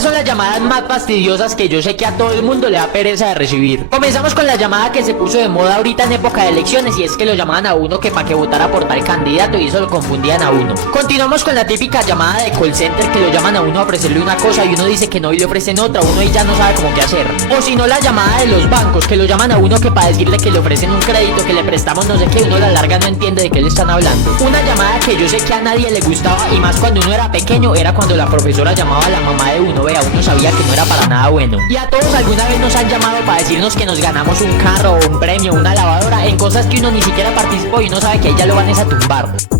Estas son las llamadas más fastidiosas que yo sé que a todo el mundo le da pereza de recibir. Comenzamos con la llamada que se puso de moda ahorita en época de elecciones, y es que lo llamaban a uno que para que votara por tal candidato, y eso lo confundían a uno. Continuamos con la típica llamada de call center, que lo llaman a uno a ofrecerle una cosa y uno dice que no y le ofrecen otra, uno ahí ya no sabe cómo qué hacer. O si no, la llamada de los bancos, que lo llaman a uno que para decirle que le ofrecen un crédito, que le prestamos no sé qué, uno a la larga no entiende de qué le están hablando. Una llamada que yo sé que a nadie le gustaba, y más cuando uno era pequeño, era cuando la profesora llamaba a la mamá de uno, vea, uno sabía que no era para nada bueno. Y a todos alguna vez nos han llamado para decirnos que nos ganamos un carro o un premio, una lavadora, en cosas que uno ni siquiera participó y uno sabe que ahí ya lo van a tumbar.